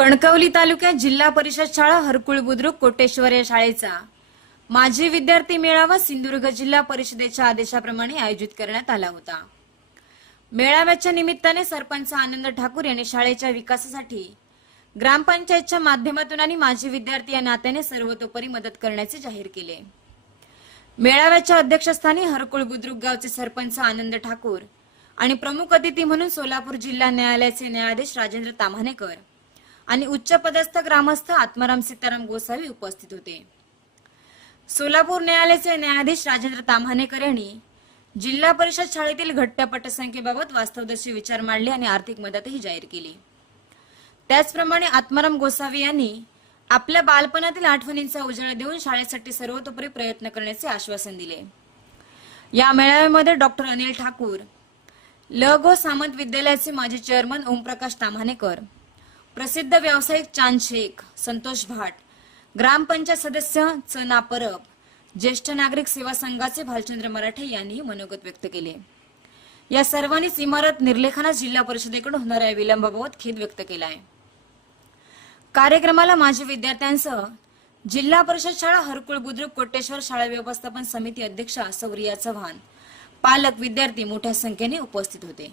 कणकवली तालुक्यात जिल्हा परिषद शाळा हरकुळ बुद्रुक कोटेश्वर या शाळेचा माजी विद्यार्थी मेळावा सिंधुदुर्ग जिल्हा परिषदेच्या आदेशाप्रमाणे आयोजित करण्यात आला होता. मेळाव्याच्या निमित्ताने सरपंच आनंद ठाकूर यांनी शाळेच्या विकासासाठी ग्रामपंचायतच्या माध्यमातून आणि माजी विद्यार्थी या नात्याने सर्वतोपरी मदत करण्याचे जाहीर केले. मेळाव्याच्या अध्यक्षस्थानी हरकुळ बुद्रुक गावचे सरपंच आनंद ठाकूर आणि प्रमुख अतिथी म्हणून सोलापूर जिल्हा न्यायालयाचे न्यायाधीश राजेंद्र ताम्हानेकर आणि उच्च पदस्थ ग्रामस्थ आत्माराम सीताराम गोसावी उपस्थित होते. सोलापूर न्यायालयाचे न्यायाधीश राजेंद्र ताम्हानेकर यांनी जिल्हा परिषद शाळेतील घट्ट पटसंख्येबाबत वास्तवदर्शी विचार मांडले आणि आर्थिक मदतही जाहीर केली. त्याचप्रमाणे आत्माराम गोसावी यांनी आपल्या बालपणातील आठवणींचा उजाळा देऊन शाळेसाठी सर्वतोपरी प्रयत्न करण्याचे आश्वासन दिले. या मेळाव्यामध्ये डॉक्टर अनिल ठाकूर ल. गो. सामंत विद्यालयाचे माजी चेअरमन ओमप्रकाश ताम्हानेकर प्रसिद्ध व्यावसायिक चांद शेख संतोष भाट ग्रामपंचायत सदस्य चना परब ज्येष्ठ नागरिक सेवा संघाचे भालचंद्र मराठे यांनीही मनोगत व्यक्त केले. या सर्वांनीच इमारत निर्लेखाना जिल्हा परिषदेकडून होणाऱ्या विलंबाबाबत खेद व्यक्त केला आहे कार्यक्रमाला माजी विद्यार्थ्यांसह जिल्हा परिषद शाळा हरकुळ बुद्रुक कोटेश्वर शाळा व्यवस्थापन समिती अध्यक्षा सौरिया चव्हाण पालक विद्यार्थी मोठ्या संख्येने उपस्थित होते.